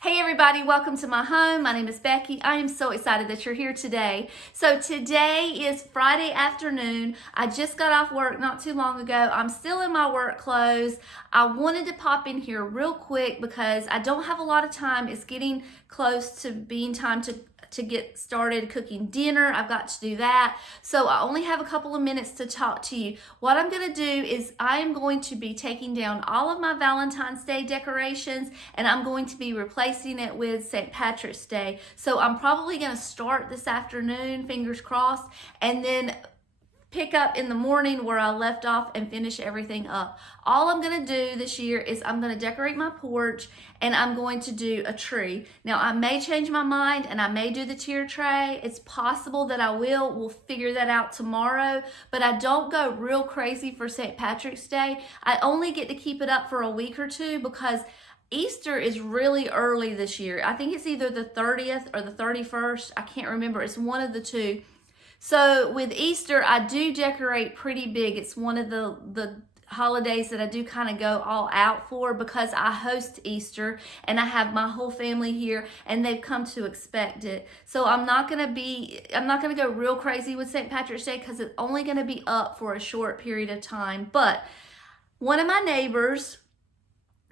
Hey everybody, welcome to my home. My name is Becky. I am so excited that you're here today. So today is Friday afternoon. I just got off work not too long ago. I'm still in my work clothes. I wanted to pop in here real quick because I don't have a lot of time. It's getting close to being time to get started cooking dinner. I've got to do that. So I only have a couple of minutes to talk to you. What I'm going to do is I am going to be taking down all of my Valentine's Day decorations and I'm going to be replacing it with St. Patrick's Day. So I'm probably going to start this afternoon, fingers crossed, and then pick up in the morning where I left off and finish everything up. All I'm going to do this year is I'm going to decorate my porch and I'm going to do a tree. Now I may change my mind and I may do the tier tray. It's possible that I will. We'll figure that out tomorrow, but I don't go real crazy for St. Patrick's Day. I only get to keep it up for a week or two because Easter is really early this year. I think it's either the 30th or the 31st. I can't remember. It's one of the two. So with Easter, I do decorate pretty big. It's one of the holidays that I do kind of go all out for because I host Easter and I have my whole family here and they've come to expect it. So I'm not going to go real crazy with St. Patrick's Day because it's only going to be up for a short period of time. But one of my neighbors,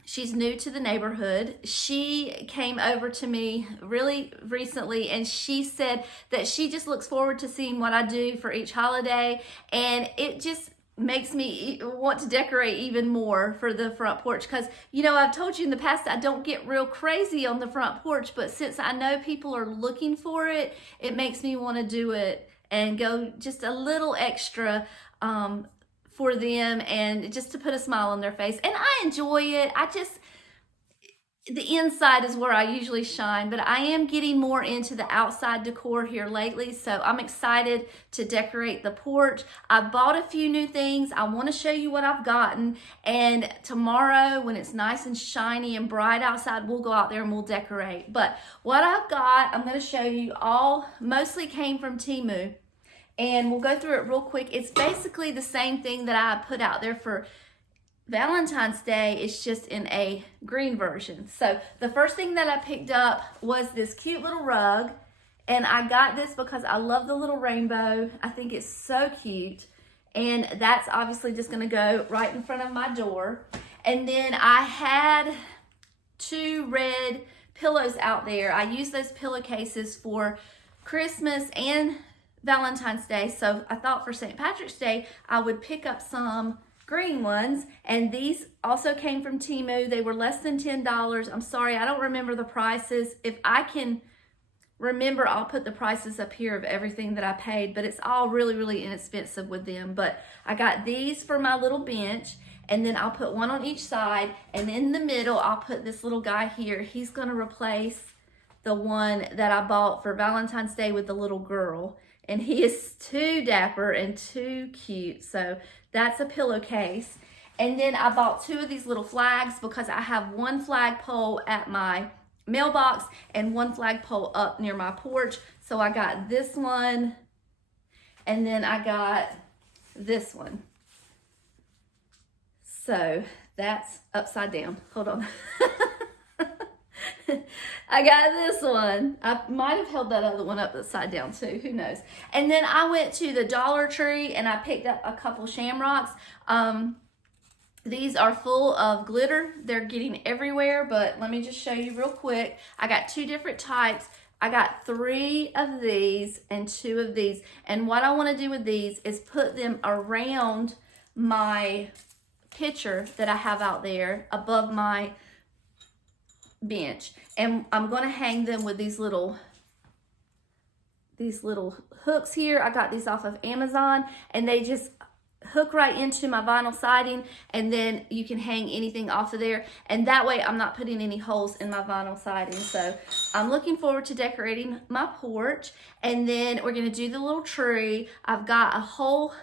she's new to the neighborhood. She came over to me really recently and she said that she just looks forward to seeing what I do for each holiday, and it just makes me want to decorate even more for the front porch because, you know, I've told you in the past I don't get real crazy on the front porch, but since I know people are looking for it, it makes me want to do it and go just a little extra for them and just to put a smile on their face. And I enjoy it. The inside is where I usually shine, but I am getting more into the outside decor here lately, so I'm excited to decorate the porch. I bought a few new things. I want to show you what I've gotten, and tomorrow when it's nice and shiny and bright outside, we'll go out there and we'll decorate. But what I've got, I'm going to show you all, mostly came from Temu. And we'll go through it real quick. It's basically the same thing that I put out there for Valentine's Day. It's just in a green version. So the first thing that I picked up was this cute little rug. And I got this because I love the little rainbow. I think it's so cute. And that's obviously just going to go right in front of my door. And then I had two red pillows out there. I use those pillowcases for Christmas and Valentine's Day, so I thought for St. Patrick's Day I would pick up some green ones, and these also came from Temu. They were less than $10. I'm sorry, I don't remember the prices. If I can remember, I'll put the prices up here of everything that I paid, but it's all really inexpensive with them. But I got these for my little bench, and then I'll put one on each side, and in the middle I'll put this little guy here. He's going to replace the one that I bought for Valentine's Day with the little girl. And he is too dapper and too cute. So that's a pillowcase. And then I bought two of these little flags because I have one flagpole at my mailbox and one flagpole up near my porch. So I got this one and then I got this one. So that's upside down. Hold on. I got this one. I might have held that other one up upside down too. Who knows? And then I went to the Dollar Tree and I picked up a couple shamrocks. These are full of glitter. They're getting everywhere, but let me just show you real quick. I got two different types. I got 3 of these and 2 of these. And what I want to do with these is put them around my picture that I have out there above my bench, and I'm going to hang them with these little hooks here. I got these off of Amazon and they just hook right into my vinyl siding, and then you can hang anything off of there, and that way I'm not putting any holes in my vinyl siding. So I'm looking forward to decorating my porch, and then we're going to do the little tree. I've got a whole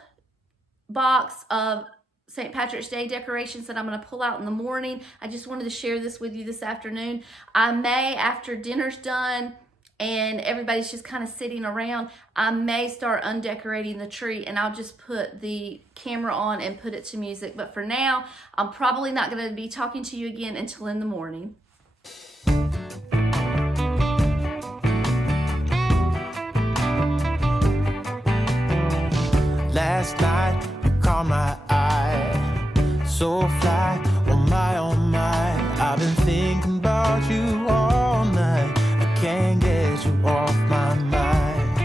box of St. Patrick's Day decorations that I'm going to pull out in the morning. I just wanted to share this with you this afternoon. I may, after dinner's done and everybody's just kind of sitting around, I may start undecorating the tree and I'll just put the camera on and put it to music. But for now, I'm probably not going to be talking to you again until in the morning. caught my eye. So fly, oh my, I've been thinking about you all night. I can't get you off my mind.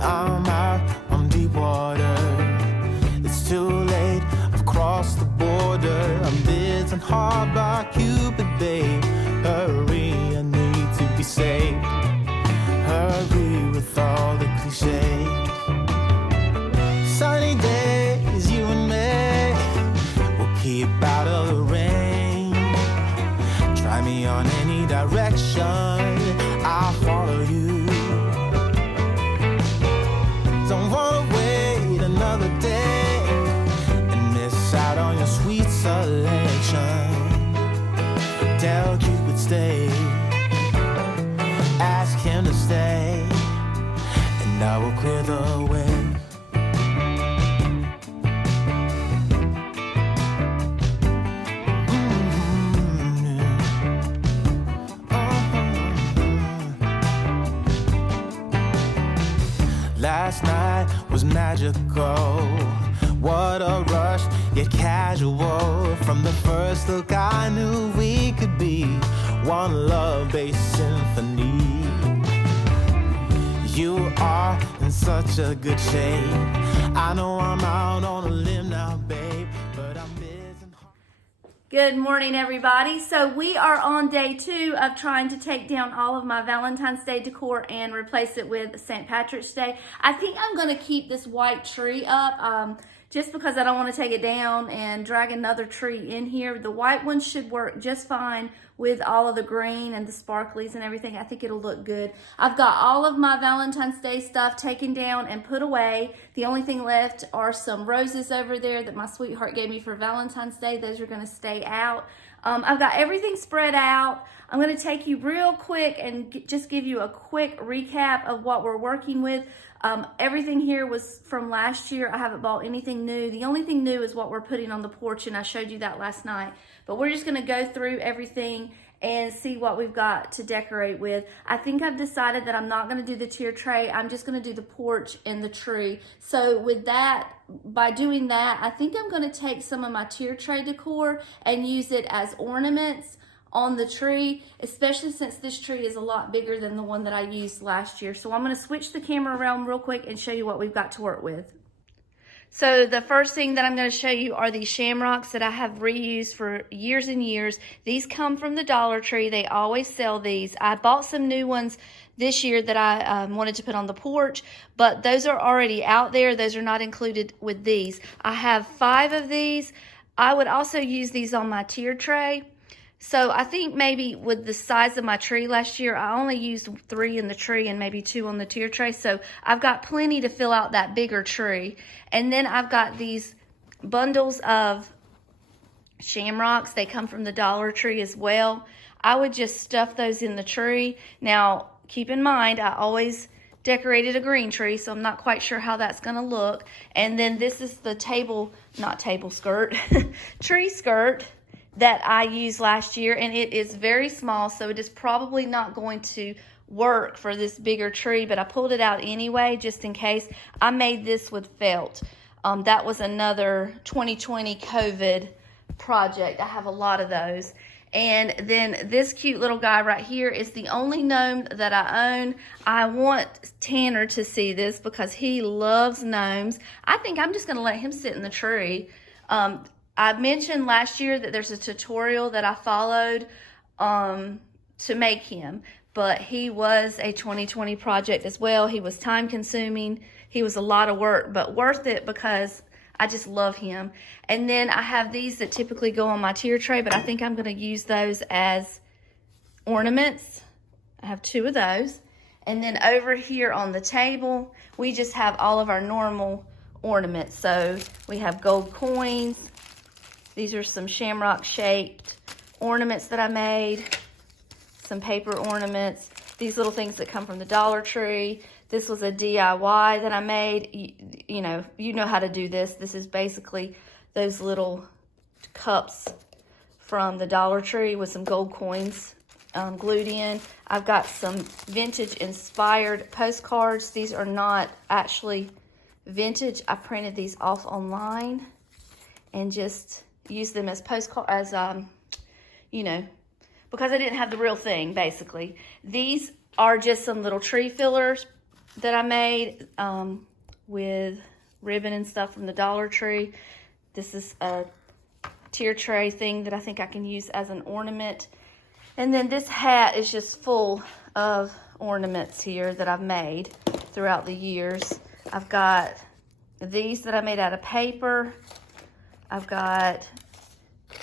I'm out on deep water. It's too late, I've crossed the border. I'm bitten hard by Cupid, babe. Hurry, I need to be saved. Hurry with all the cliches. Sunny days, you and me, we'll keep out of the rain. Try me on any direction, I'll follow you. Don't wanna wait another day and miss out on your sweet selection. Tell Cupid stay, ask him to stay, and I will clear the way. Last night was magical. What a rush, yet casual. From the first look I knew we could be one love-based symphony. You are in such a good shape. I know I'm out on a limb now, babe, but I'm missing. Good morning, everybody. So we are on day 2 of trying to take down all of my Valentine's Day decor and replace it with St. Patrick's Day. I think I'm going to keep this white tree up just because I don't want to take it down and drag another tree in here. The white one should work just fine with all of the green and the sparklies and everything. I think it'll look good. I've got all of my Valentine's Day stuff taken down and put away. The only thing left are some roses over there that my sweetheart gave me for Valentine's Day. Those are going to stay out. I've got everything spread out. I'm going to take you real quick and just give you a quick recap of what we're working with. Everything here was from last year. I haven't bought anything new. The only thing new is what we're putting on the porch, and I showed you that last night. But we're just going to go through everything and see what we've got to decorate with. I think I've decided that I'm not going to do the tier tray. I'm just going to do the porch and the tree. So with that, by doing that, I think I'm going to take some of my tier tray decor and use it as ornaments on the tree, especially since this tree is a lot bigger than the one that I used last year. So I'm going to switch the camera around real quick and show you what we've got to work with. So the first thing that I'm going to show you are these shamrocks that I have reused for years and years. These come from the Dollar Tree. They always sell these. I bought some new ones this year that I wanted to put on the porch, but those are already out there. Those are not included with these. I have 5 of these. I would also use these on my tier tray. So I think maybe with the size of my tree last year, I only used 3 in the tree and maybe 2 on the tier tray. So I've got plenty to fill out that bigger tree. And then I've got these bundles of shamrocks. They come from the Dollar Tree as well. I would just stuff those in the tree. Now, keep in mind, I always decorated a green tree, so I'm not quite sure how that's going to look. And then this is the tree skirt that I used last year, and it is very small, so it is probably not going to work for this bigger tree, but I pulled it out anyway just in case. I made this with felt. That was another 2020 COVID project. I have a lot of those. And then this cute little guy right here is the only gnome that I own. I want Tanner to see this because he loves gnomes. I think I'm just going to let him sit in the tree. I mentioned last year that there's a tutorial that I followed to make him, but he was a 2020 project as well. He was time consuming. He was a lot of work, but worth it because I just love him. And then I have these that typically go on my tier tray, but I think I'm going to use those as ornaments. I have 2 of those. And then over here on the table, we just have all of our normal ornaments. So we have gold coins. These are some shamrock shaped ornaments that I made, some paper ornaments, these little things that come from the Dollar Tree. This was a DIY that I made. You know how to do this. This is basically those little cups from the Dollar Tree with some gold coins glued in. I've got some vintage inspired postcards. These are not actually vintage. I printed these off online and just used them as postcards, you know, because I didn't have the real thing, basically. These are just some little tree fillers that I made with ribbon and stuff from the Dollar Tree. This is a tier tray thing that I think I can use as an ornament. And then this hat is just full of ornaments here that I've made throughout the years. I've got these that I made out of paper. I've got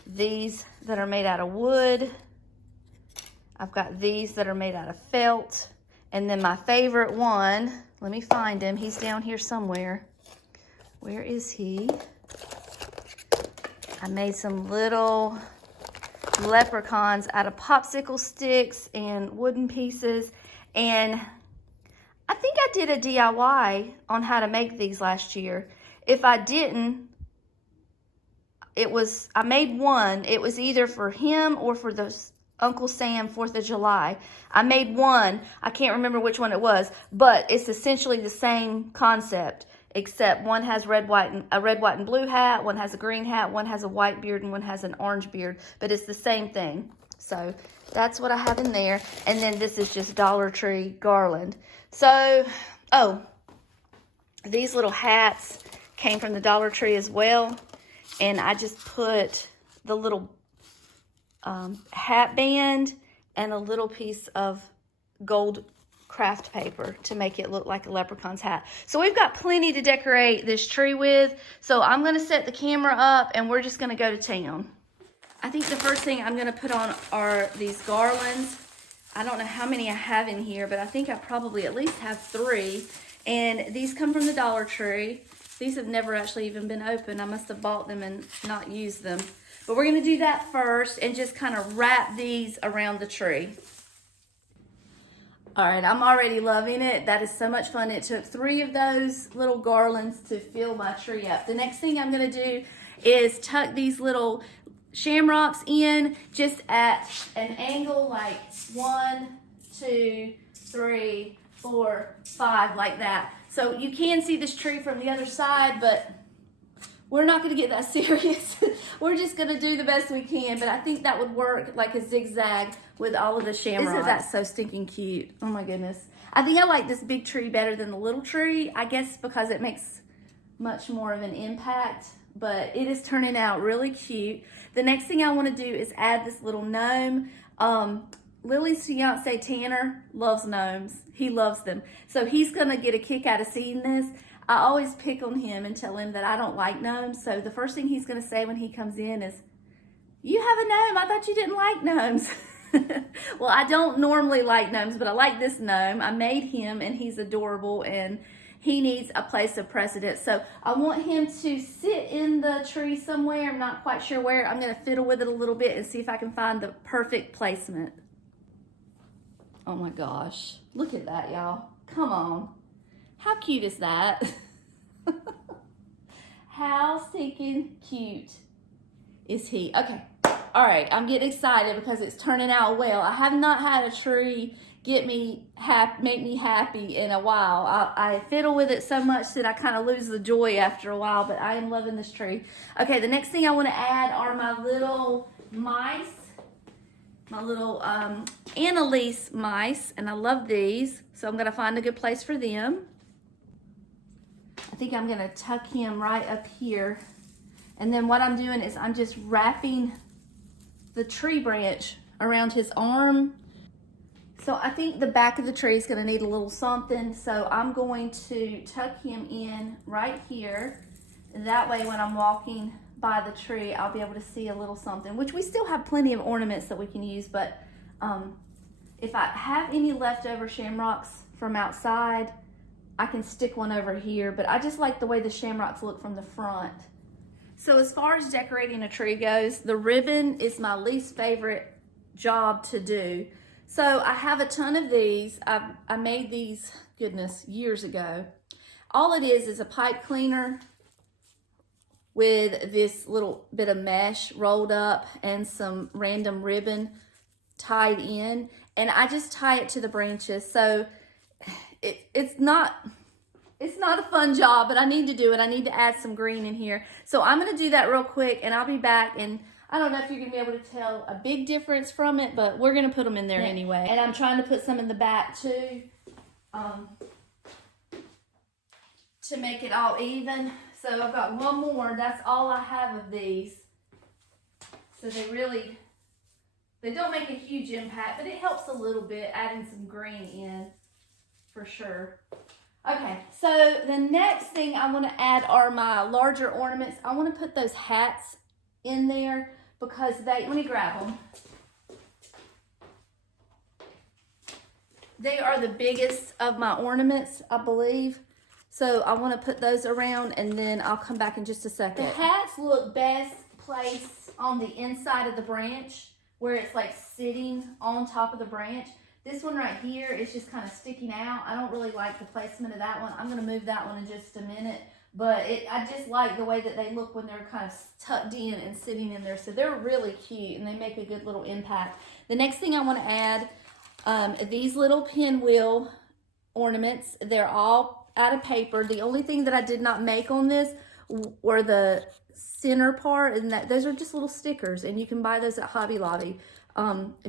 these that are made out of wood. I've got these that are made out of felt. And then my favorite one, let me find him. He's down here somewhere. Where is he? I made some little leprechauns out of popsicle sticks and wooden pieces. And I think I did a DIY on how to make these last year. If I didn't, I made one. It was either for him or for the Uncle Sam 4th of July. I made one. I can't remember which one it was, but it's essentially the same concept, except one has a red, white, and blue hat, one has a green hat, one has a white beard, and one has an orange beard, but it's the same thing. So that's what I have in there. And then this is just Dollar Tree garland. So, oh, these little hats came from the Dollar Tree as well. And I just put the little hat band and a little piece of gold craft paper to make it look like a leprechaun's hat. So we've got plenty to decorate this tree with. So I'm going to set the camera up and we're just going to go to town. I think the first thing I'm going to put on are these garlands. I don't know how many I have in here, but I think I probably at least have 3. And these come from the Dollar Tree. These have never actually even been opened. I must have bought them and not used them. But we're going to do that first and just kind of wrap these around the tree. All right, I'm already loving it. That is so much fun. It took 3 of those little garlands to fill my tree up. The next thing I'm going to do is tuck these little shamrocks in just at an angle like 1, 2, 3, 4, 5, like that. So you can see this tree from the other side, but we're not going to get that serious. We're just going to do the best we can, but I think that would work like a zigzag with all of the shamrocks. Isn't that so stinking cute? Oh my goodness. I think I like this big tree better than the little tree, I guess because it makes much more of an impact, but it is turning out really cute. The next thing I want to do is add this little gnome. Lily's fiance Tanner loves gnomes. He loves them. So he's going to get a kick out of seeing this. I always pick on him and tell him that I don't like gnomes. So the first thing he's going to say when he comes in is, "You have a gnome. I thought you didn't like gnomes." Well, I don't normally like gnomes, but I like this gnome. I made him and he's adorable and he needs a place of precedence. So I want him to sit in the tree somewhere. I'm not quite sure where. I'm going to fiddle with it a little bit and see if I can find the perfect placement. Oh my gosh. Look at that, y'all. Come on. How cute is that? How stinking cute is he? Okay. All right. I'm getting excited because it's turning out well. I have not had a tree make me happy in a while. I fiddle with it so much that I kind of lose the joy after a while, but I am loving this tree. Okay. The next thing I want to add are my little mice. My little Annalise mice, and I love these, so I'm going to find a good place for them. I think I'm going to tuck him right up here, and then what I'm doing is I'm just wrapping the tree branch around his arm. So I think the back of the tree is going to need a little something, so I'm going to tuck him in right here. That way when I'm walking by the tree, I'll be able to see a little something, which we still have plenty of ornaments that we can use, but if I have any leftover shamrocks from outside, I can stick one over here, but I just like the way the shamrocks look from the front. So as far as decorating a tree goes, the ribbon is my least favorite job to do. So I have a ton of these. I made these, goodness, years ago. All it is a pipe cleaner with this little bit of mesh rolled up and some random ribbon tied in, and I just tie it to the branches. So it's not It's not a fun job, but I need to do it. I need to add some green in here. So I'm going to do that real quick, and I'll be back. And I don't know if you're going to be able to tell a big difference from it, but we're going to put them in there anyway. And I'm trying to put some in the back too, to make it all even. So I've got one more. That's all I have of these. So they don't make a huge impact, but it helps a little bit adding some green in for sure. Okay, so the next thing I want to add are my larger ornaments. I want to put those hats in there because let me grab them. They are the biggest of my ornaments, I believe. So I want to put those around, and then I'll come back in just a second. The hats look best placed on the inside of the branch where it's like sitting on top of the branch. This one right here is just kind of sticking out. I don't really like the placement of that one. I'm going to move that one in just a minute. But I just like the way that they look when they're kind of tucked in and sitting in there. So they're really cute, and they make a good little impact. The next thing I want to add, these little pinwheel ornaments. They're all out of paper. The only thing that I did not make on this were the center part, and those are just little stickers, and you can buy those at Hobby Lobby.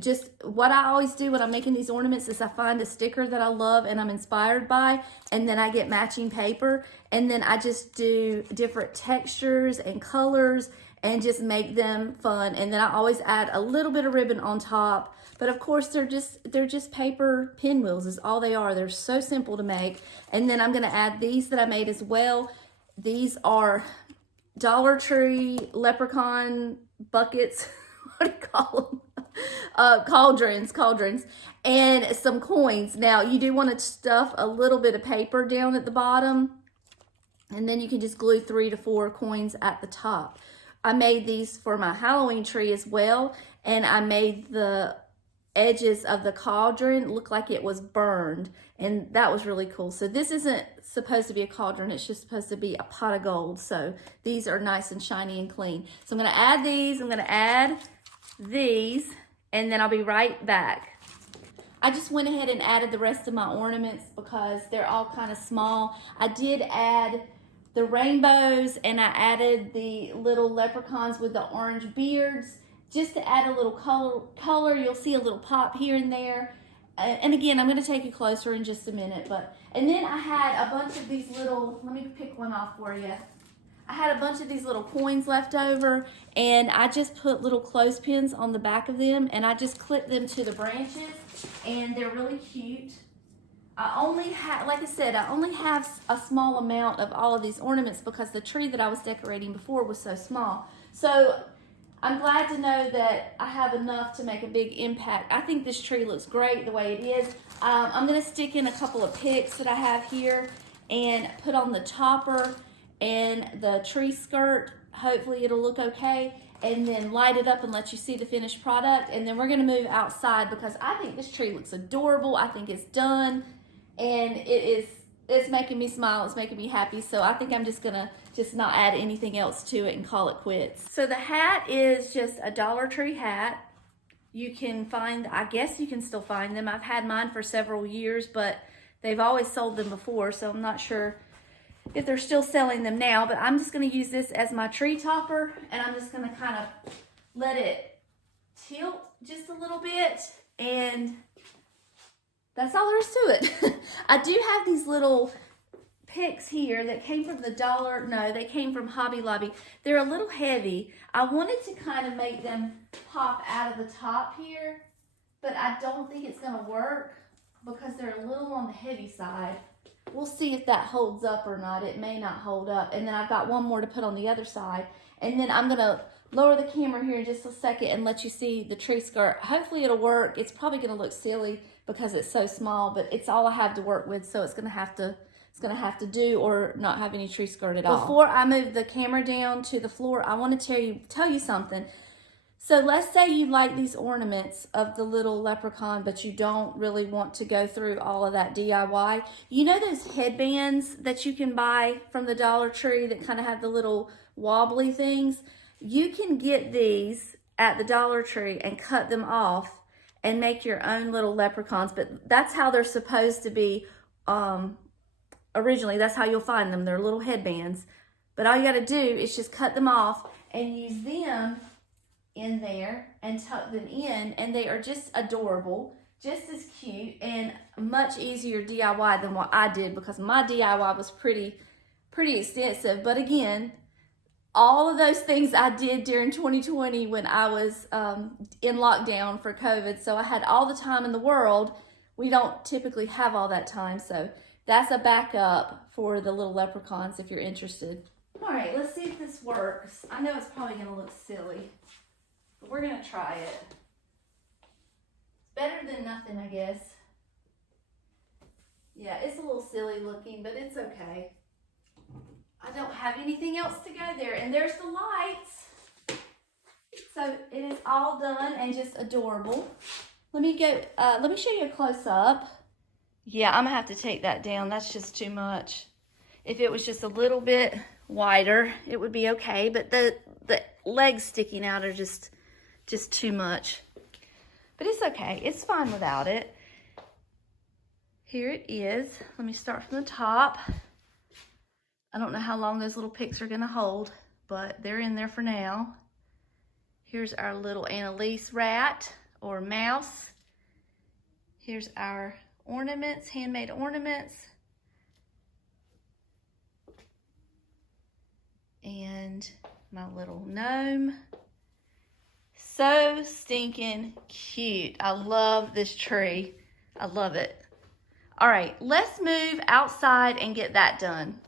Just what I always do when I'm making these ornaments is I find a sticker that I love and I'm inspired by, and then I get matching paper, and then I just do different textures and colors and just make them fun. And then I always add a little bit of ribbon on top. But of course, they're just paper pinwheels is all they are. They're so simple to make. And then I'm going to add these that I made as well. These are Dollar Tree Leprechaun buckets. What do you call them? Cauldrons, and some coins. Now, you do want to stuff a little bit of paper down at the bottom, and then you can just glue 3 to 4 coins at the top. I made these for my Halloween tree as well, and I made the edges of the cauldron look like it was burned, and that was really cool. So this isn't supposed to be a cauldron, it's just supposed to be a pot of gold. So these are nice and shiny and clean. So I'm going to add these, I'm going to add these, and then I'll be right back. I just went ahead and added the rest of my ornaments because they're all kind of small. I did add the rainbows, and I added the little leprechauns with the orange beards just to add a little color. You'll see a little pop here and there. And again, I'm going to take you closer in just a minute. And then I had a bunch of these little, let me pick one off for you. I had a bunch of these little coins left over, and I just put little clothespins on the back of them, and I just clipped them to the branches, and they're really cute. I only have, like I said, I only have a small amount of all of these ornaments because the tree that I was decorating before was so small. So I'm glad to know that I have enough to make a big impact. I think this tree looks great the way it is. I'm going to stick in a couple of picks that I have here and put on the topper and the tree skirt. Hopefully it'll look okay, and then light it up and let you see the finished product. And then we're going to move outside because I think this tree looks adorable. I think it's done, and it's making me smile. It's making me happy. So I think I'm just gonna not add anything else to it and call it quits. So the hat is just a Dollar Tree hat. You can find, I guess you can still find them. I've had mine for several years, but they've always sold them before, so I'm not sure if they're still selling them now. But I'm just gonna use this as my tree topper, and I'm just gonna kind of let it tilt just a little bit, and that's all there is to it. I do have these little picks here that came from they came from Hobby Lobby. They're a little heavy. I wanted to kind of make them pop out of the top here, but I don't think it's gonna work because they're a little on the heavy side. We'll see if that holds up or not. It may not hold up. And then I've got one more to put on the other side. And then I'm gonna lower the camera here in just a second and let you see the tree skirt. Hopefully it'll work. It's probably gonna look silly because it's so small, but it's all I have to work with, so it's gonna have to do or not have any tree skirt at all. Before I move the camera down to the floor, I want to tell you something. So let's say you like these ornaments of the little leprechaun, but you don't really want to go through all of that DIY. You know those headbands that you can buy from the Dollar Tree that kind of have the little wobbly things? You can get these at the Dollar Tree and cut them off and make your own little leprechauns, but that's how they're supposed to be originally. That's how you'll find them. They're little headbands. But all you got to do is just cut them off and use them in there and tuck them in. And they are just adorable, just as cute, and much easier DIY than what I did, because my DIY was pretty extensive. But again, all of those things I did during 2020 when I was in lockdown for COVID. So I had all the time in the world. We don't typically have all that time. So that's a backup for the little leprechauns if you're interested. All right, let's see if this works. I know it's probably going to look silly, but we're going to try it. It's better than nothing, I guess. Yeah, it's a little silly looking, but it's okay. I don't have anything else to go there. And there's the lights. So it is all done and just adorable. Let me show you a close-up. Yeah, I'm gonna have to take that down. That's just too much. If it was just a little bit wider, it would be okay. But the legs sticking out are just too much. But it's okay. It's fine without it. Here it is. Let me start from the top. I don't know how long those little picks are gonna hold, but they're in there for now. Here's our little Annalise rat or mouse. Here's our ornaments, handmade ornaments. And my little gnome. So stinking cute. I love this tree. I love it. All right, let's move outside and get that done.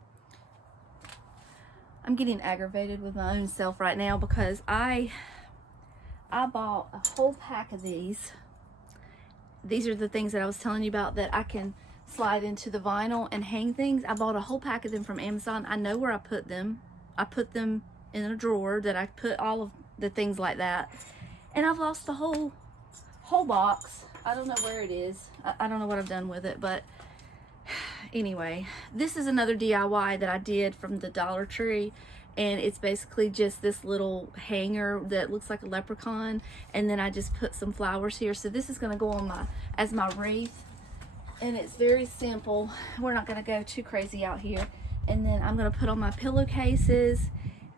I'm getting aggravated with my own self right now because I bought a whole pack of these. These are the things that I was telling you about that I can slide into the vinyl and hang things. I bought a whole pack of them from Amazon. I know where I put them. I put them in a drawer that I put all of the things like that. And I've lost the whole box. I don't know where it is. I don't know what I've done with it, but anyway, this is another DIY that I did from the Dollar Tree, and it's basically just this little hanger that looks like a leprechaun, and then I just put some flowers here. So this is going to go on as my wreath, and it's very simple. We're not going to go too crazy out here. And then I'm going to put on my pillowcases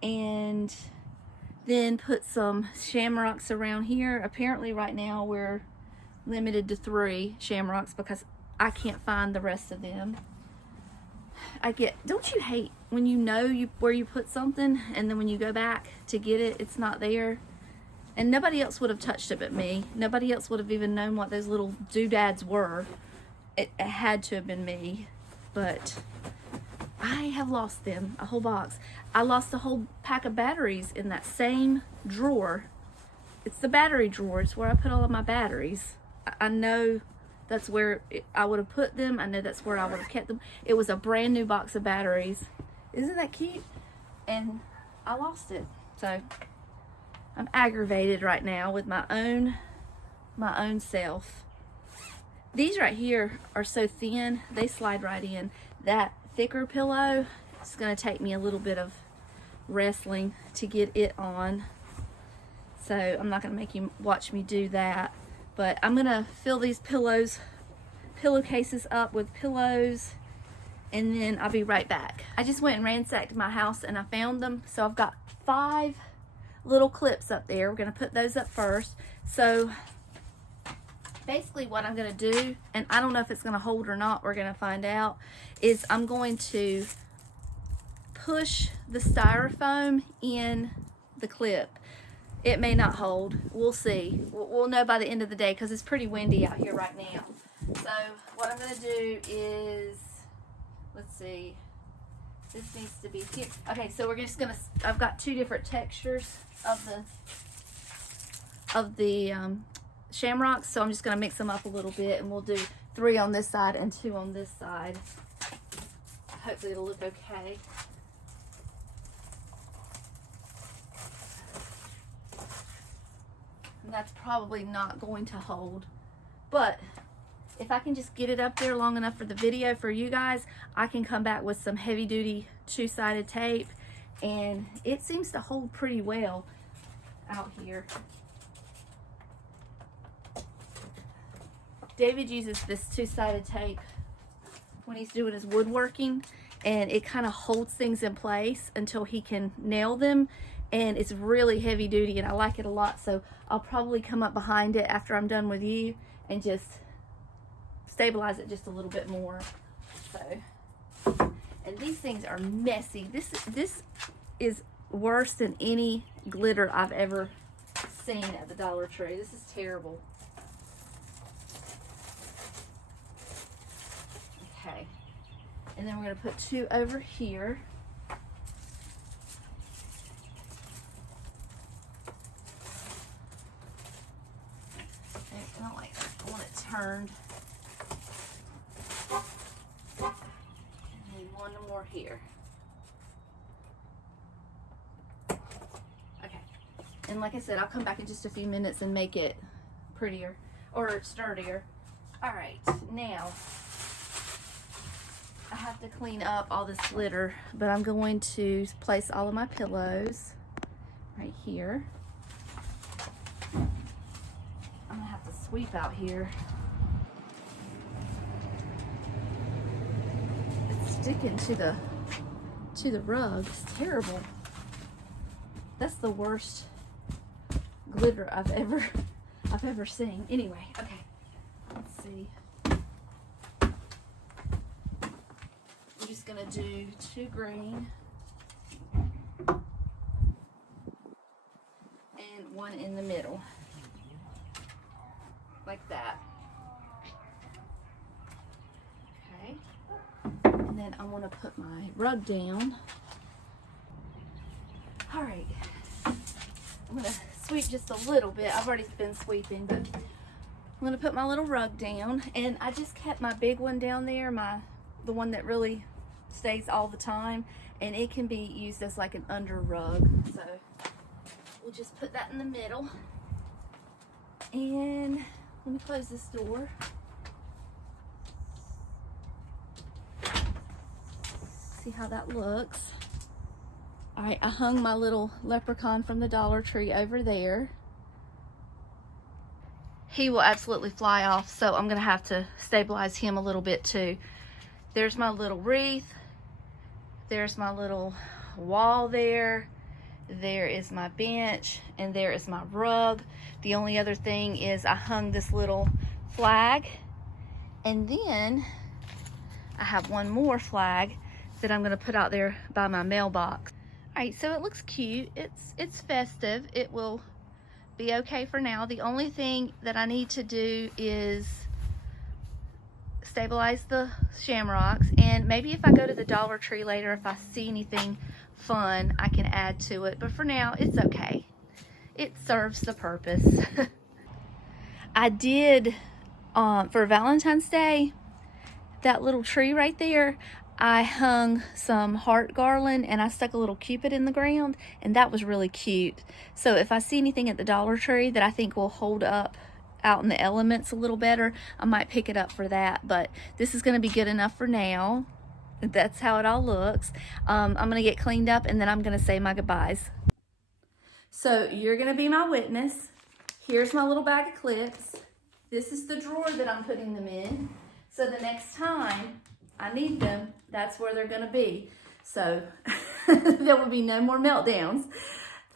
and then put some shamrocks around here. Apparently right now we're limited to 3 shamrocks because I can't find the rest of them. Don't you hate when you know where you put something and then when you go back to get it, it's not there? And nobody else would have touched it but me. Nobody else would have even known what those little doodads were. It had to have been me, but I have lost them, a whole box. I lost a whole pack of batteries in that same drawer. It's the battery drawer. It's where I put all of my batteries. I know that's where I would have put them. I know that's where I would have kept them. It was a brand new box of batteries. Isn't that cute? And I lost it. So I'm aggravated right now with my own self. These right here are so thin, they slide right in. That thicker pillow, it's gonna take me a little bit of wrestling to get it on. So I'm not gonna make you watch me do that. But I'm gonna fill these pillowcases up with pillows, and then I'll be right back. I just went and ransacked my house and I found them. So I've got 5 little clips up there. We're gonna put those up first. So basically what I'm gonna do, and I don't know if it's gonna hold or not, we're gonna find out, is I'm going to push the styrofoam in the clip. It may not hold. We'll see. We'll know by the end of the day because it's pretty windy out here right now. So what I'm going to do is, let's see. This needs to be here. Okay, so we're just going to, I've got 2 different textures of the shamrocks. So I'm just going to mix them up a little bit, and we'll do 3 on this side and 2 on this side. Hopefully it'll look okay. That's probably not going to hold, but if I can just get it up there long enough for the video for you guys, I can come back with some heavy duty 2-sided tape, and it seems to hold pretty well out here. David uses this 2-sided tape when he's doing his woodworking, and it kind of holds things in place until he can nail them, and it's really heavy duty and I like it a lot. So I'll probably come up behind it after I'm done with you and just stabilize it just a little bit more. So, and these things are messy. This is worse than any glitter I've ever seen at the Dollar Tree. This is terrible. Okay, and then we're going to put 2 over here. I don't like that. I want it turned. And then 1 more here. Okay, and like I said, I'll come back in just a few minutes and make it prettier or sturdier. All right, now I have to clean up all this glitter, but I'm going to place all of my pillows right here. I'm gonna have to sweep out here. It's sticking to the rug. It's terrible. That's the worst glitter I've ever seen. Anyway, okay. Let's see. I'm just gonna do 2 green and 1 in the middle. Like that. Okay. And then I want to put my rug down. All right. I'm going to sweep just a little bit. I've already been sweeping, but I'm going to put my little rug down. And I just kept my big one down there, the one that really stays all the time. And it can be used as like an under rug. So we'll just put that in the middle. And let me close this door. See how that looks. All right, I hung my little leprechaun from the Dollar Tree over there. He will absolutely fly off, so I'm gonna have to stabilize him a little bit too. There's my little wreath. There's my little wall there. There is my bench, and there is my rug. The only other thing is I hung this little flag, and then I have one more flag that I'm going to put out there by my mailbox. All right, so it looks cute. It's festive. It will be okay for now. The only thing that I need to do is stabilize the shamrocks, and maybe if I go to the Dollar Tree later, if I see anything fun, I can add to it, but for now it's okay. It serves the purpose. I did for Valentine's Day, that little tree right there, I hung some heart garland and I stuck a little cupid in the ground, and that was really cute. So if I see anything at the Dollar Tree that I think will hold up out in the elements a little better, I might pick it up for that, but this is going to be good enough for now. That's how it all looks. I'm going to get cleaned up, and then I'm going to say my goodbyes. So you're going to be my witness. Here's my little bag of clips. This is the drawer that I'm putting them in. So the next time I need them, that's where they're going to be. So there will be no more meltdowns.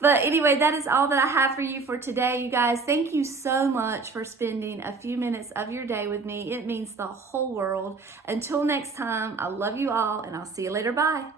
But anyway, that is all that I have for you for today, you guys. Thank you so much for spending a few minutes of your day with me. It means the whole world. Until next time, I love you all, and I'll see you later. Bye.